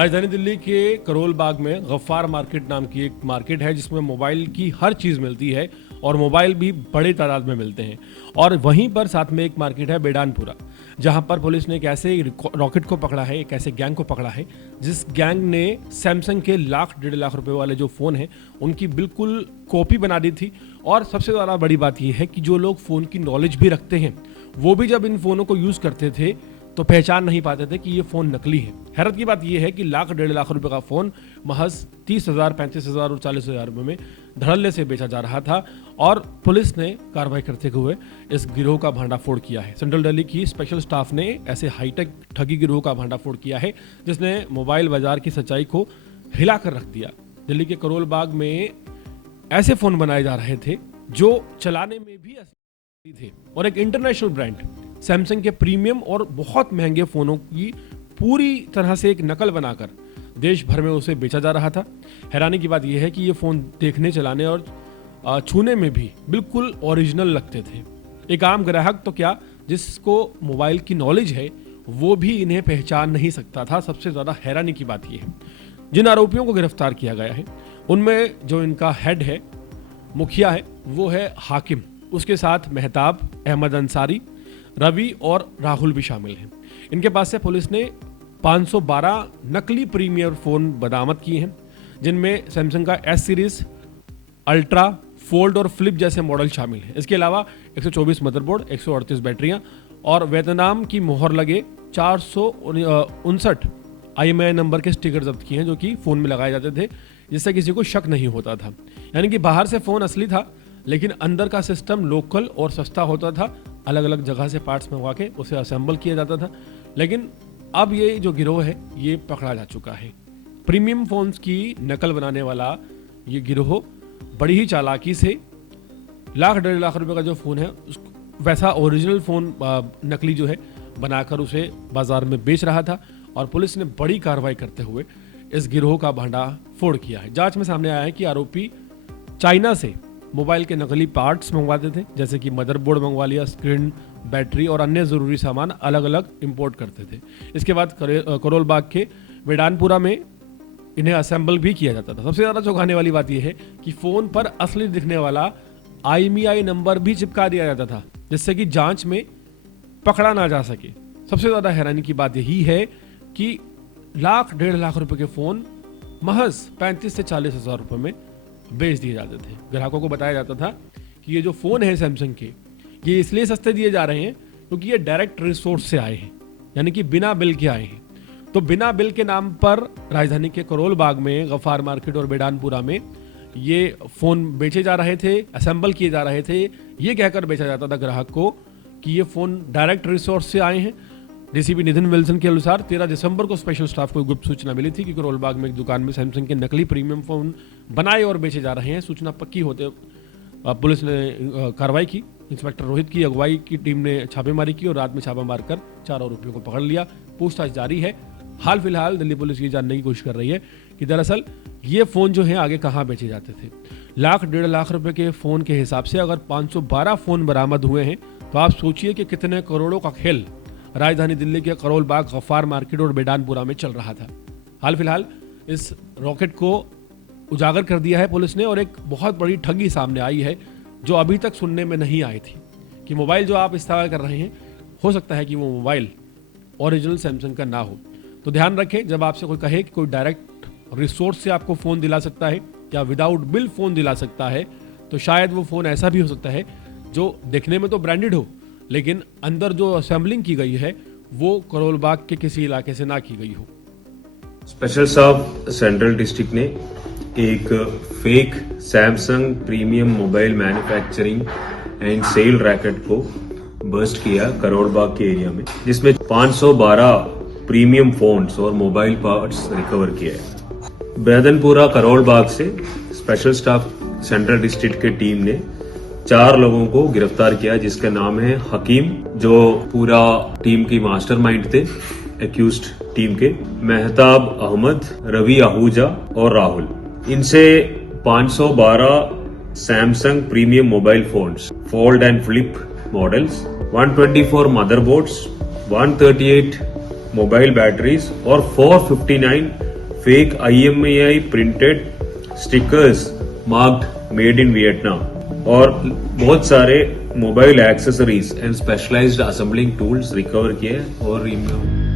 राजधानी दिल्ली के करोल बाग में गफ्फार मार्केट नाम की एक मार्केट है जिसमें मोबाइल की हर चीज़ मिलती है और मोबाइल भी बड़े तादाद में मिलते हैं। और वहीं पर साथ में एक मार्केट है बेडानपुरा, जहां पर पुलिस ने एक ऐसे रॉकेट को पकड़ा है, एक ऐसे गैंग को पकड़ा है जिस गैंग ने सैमसंग के डेढ़ लाख रुपए वाले जो फ़ोन हैं उनकी बिल्कुल कॉपी बना दी थी। और सबसे ज़्यादा बड़ी बात यह है कि जो लोग फ़ोन की नॉलेज भी रखते हैं वो भी जब इन फ़ोनों को यूज़ करते थे तो पहचान नहीं पाते थे कि ये फ़ोन नकली है। हैरत की बात यह है कि डेढ़ लाख रुपए का फ़ोन महज 30,000, 35,000 और 40,000 रुपये में धड़ल्ले से बेचा जा रहा था। और पुलिस ने कार्रवाई करते हुए इस गिरोह का भांडाफोड़ किया है। सेंट्रल दिल्ली की स्पेशल स्टाफ ने ऐसे हाईटेक ठगी गिरोह का भांडाफोड़ किया है जिसने मोबाइल बाजार की सच्चाई को हिला कर रख दिया। दिल्ली के करोल बाग में ऐसे फ़ोन बनाए जा रहे थे जो चलाने में भी असली थे और एक इंटरनेशनल ब्रांड सैमसंग के प्रीमियम और बहुत महंगे फ़ोनों की पूरी तरह से एक नकल बनाकर देश भर में उसे बेचा जा रहा था। हैरानी की बात यह है कि ये फ़ोन देखने, चलाने और छूने में भी बिल्कुल ओरिजिनल लगते थे। एक आम ग्राहक तो क्या, जिसको मोबाइल की नॉलेज है वो भी इन्हें पहचान नहीं सकता था। सबसे ज़्यादा हैरानी की बात यह है जिन आरोपियों को गिरफ्तार किया गया है उनमें जो इनका हेड है, मुखिया है, वो है हाकिम। उसके साथ मेहताब, अहमद अंसारी, रवि और राहुल भी शामिल हैं। इनके पास से पुलिस ने 512 नकली प्रीमियर फ़ोन बरामद किए हैं जिनमें सैमसंग का S सीरीज़, अल्ट्रा, फोल्ड और फ्लिप जैसे मॉडल शामिल हैं। इसके अलावा 124 मदरबोर्ड, 138 बैटरियां और वियतनाम की मोहर लगे 459 IMEI नंबर के स्टिकर जब्त किए हैं जो कि फ़ोन में लगाए जाते थे, जिससे किसी को शक नहीं होता था। यानी कि बाहर से फ़ोन असली था लेकिन अंदर का सिस्टम लोकल और सस्ता होता था। अलग अलग जगह से पार्ट्स मंगवा के उसे असेंबल किया जाता था। लेकिन अब ये जो गिरोह है ये पकड़ा जा चुका है। प्रीमियम फ़ोन्स की नकल बनाने वाला ये गिरोह बड़ी ही चालाकी से डेढ़ लाख रुपए का जो फ़ोन है वैसा ओरिजिनल फ़ोन नकली जो है बनाकर उसे बाज़ार में बेच रहा था। और पुलिस ने बड़ी कार्रवाई करते हुए इस गिरोह का भांडाफोड़ किया है। जांच में सामने आया है कि आरोपी चाइना से मोबाइल के नकली पार्ट्स मंगवाते थे, जैसे कि मदरबोर्ड मंगवा लिया, स्क्रीन, बैटरी और अन्य ज़रूरी सामान अलग अलग इंपोर्ट करते थे। इसके बाद करोल बाग के बेडानपुरा में इन्हें असेंबल भी किया जाता था। सबसे ज़्यादा चौंकाने वाली बात यह है कि फ़ोन पर असली दिखने वाला IMEI नंबर भी चिपका दिया जाता था जिससे कि जांच में पकड़ा ना जा सके। सबसे ज़्यादा हैरानी की बात यही है कि डेढ़ लाख रुपए के फ़ोन महज 35 से 40,000 रुपये में बेच दिए जाते थे। ग्राहकों को बताया जाता था कि ये जो फ़ोन है सैमसंग के, ये इसलिए सस्ते दिए जा रहे हैं क्योंकि ये डायरेक्ट रिसोर्स से आए हैं, यानी कि बिना बिल के आए हैं। तो बिना बिल के नाम पर राजधानी के करोल बाग में, गफ्फार मार्केट और बेडानपुरा में ये फ़ोन बेचे जा रहे थे, असेंबल किए जा रहे थे। ये कहकर बेचा जाता था ग्राहक को कि ये फ़ोन डायरेक्ट रिसोर्स से आए हैं। DCP नितिन विल्सन के अनुसार 13 दिसंबर को स्पेशल स्टाफ को गुप्त सूचना मिली थी कि करोल बाग में एक दुकान में सैमसंग के नकली प्रीमियम फ़ोन बनाए और बेचे जा रहे हैं। सूचना पक्की होते पुलिस ने कार्रवाई की। इंस्पेक्टर रोहित की अगुवाई की टीम ने छापेमारी की और रात में छापा मारकर 4 आरोपियों को पकड़ लिया। पूछताछ जारी है। हाल फिलहाल दिल्ली पुलिस ये जानने की कोशिश कर रही है कि दरअसल ये फ़ोन जो है आगे कहाँ बेचे जाते थे। डेढ़ लाख रुपए के फ़ोन के हिसाब से अगर 512 फ़ोन बरामद हुए हैं तो आप सोचिए कि कितने करोड़ों का खेल राजधानी दिल्ली के करोल बाग, गफ्फार मार्केट और बेडानपुरा में चल रहा था। हाल फिलहाल इस रॉकेट को उजागर कर दिया है पुलिस ने और एक बहुत बड़ी ठगी सामने आई है जो अभी तक सुनने में नहीं आई थी कि मोबाइल जो आप इस्तेमाल कर रहे हैं हो सकता है कि वो मोबाइल ओरिजिनल सैमसंग का ना हो। तो ध्यान रखें, जब आपसे कोई कहे कि कोई डायरेक्ट रिसोर्स से आपको फ़ोन दिला सकता है या विदाउट बिल फ़ोन दिला सकता है, तो शायद वो फ़ोन ऐसा भी हो सकता है जो देखने में तो ब्रांडेड हो लेकिन अंदर जो असेंबलिंग की गई है वो करोल बाग के किसी इलाके से ना की गई हो। स्पेशल स्टाफ सेंट्रल डिस्ट्रिक्ट ने एक fake Samsung premium mobile manufacturing and sale racket को बस्ट किया करोल बाग के एरिया में, जिसमें 512 प्रीमियम फोन्स और मोबाइल पार्ट्स रिकवर किया है। बेदनपुरा करोल बाग से स्पेशल स्टाफ सेंट्रल डिस्ट्रिक्ट की टीम ने 4 लोगों को गिरफ्तार किया जिसका नाम है हकीम, जो पूरा टीम की मास्टरमाइंड थे एक्यूज्ड टीम के, मेहताब अहमद, रवि आहूजा और राहुल। इनसे 512 Samsung premium mobile phones, fold and flip models, 124 motherboards, 138 mobile batteries और 459 fake IMEI printed stickers marked made in Vietnam और बहुत सारे mobile accessories and specialised assembling tools recover किए और इनमें